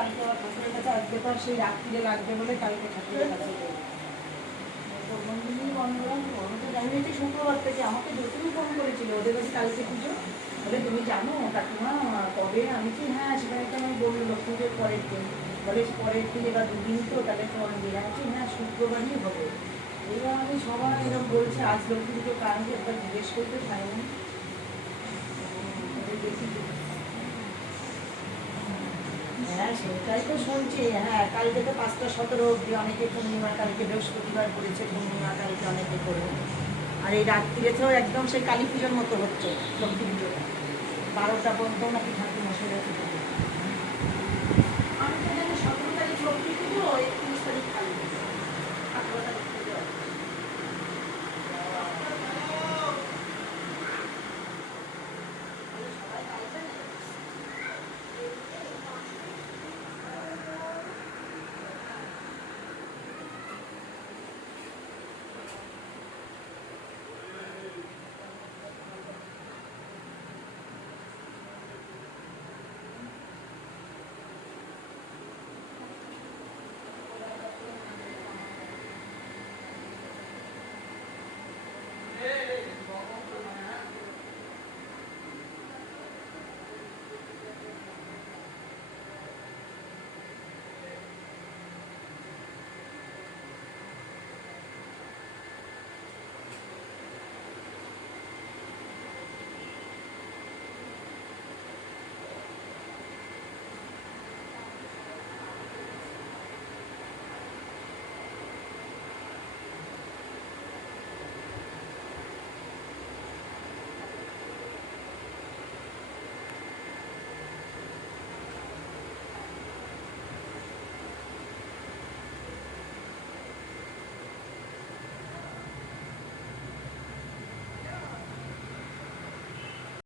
কালকে আবার ঠাকুরের কাছে আসবে, তো সেই রাত্রিরে লাগবে বলে কালকে ঠাকুরের কাছে জানিয়েছি শুক্রবার থেকে। আমাকে যতই ফোন করেছিল, ওদের কাছে কালকে পুজো বলে তুমি জানো কাকিমা কবে? আমি কি হ্যাঁ সেখানে তো আমি বললো লক্ষ্মীদের পরের দিন, বলে পরের দিন এবার দুদিন তো তাহলে ফোন দিয়ে আছি, হ্যাঁ শুক্রবারই হবে। এবার আমি সবাই এরকম বলছে আজ লক্ষ্মী পুজো কারণ একবার জিজ্ঞেস করতে পারিনি। হ্যাঁ সেটাই তো শুনছি। হ্যাঁ কালকে তো 5টা 17 অবধি, অনেকে পূর্ণিমা কালকে বৃহস্পতিবার করেছে, পূর্ণিমা কালকে অনেকে করবে। আর এই রাত্রিরেতেও একদম সেই কালী পুজোর মতো হচ্ছে লক্ষ্মী পুজোটা, 12টা পর্যন্ত নাকি ঠাকুর মশাই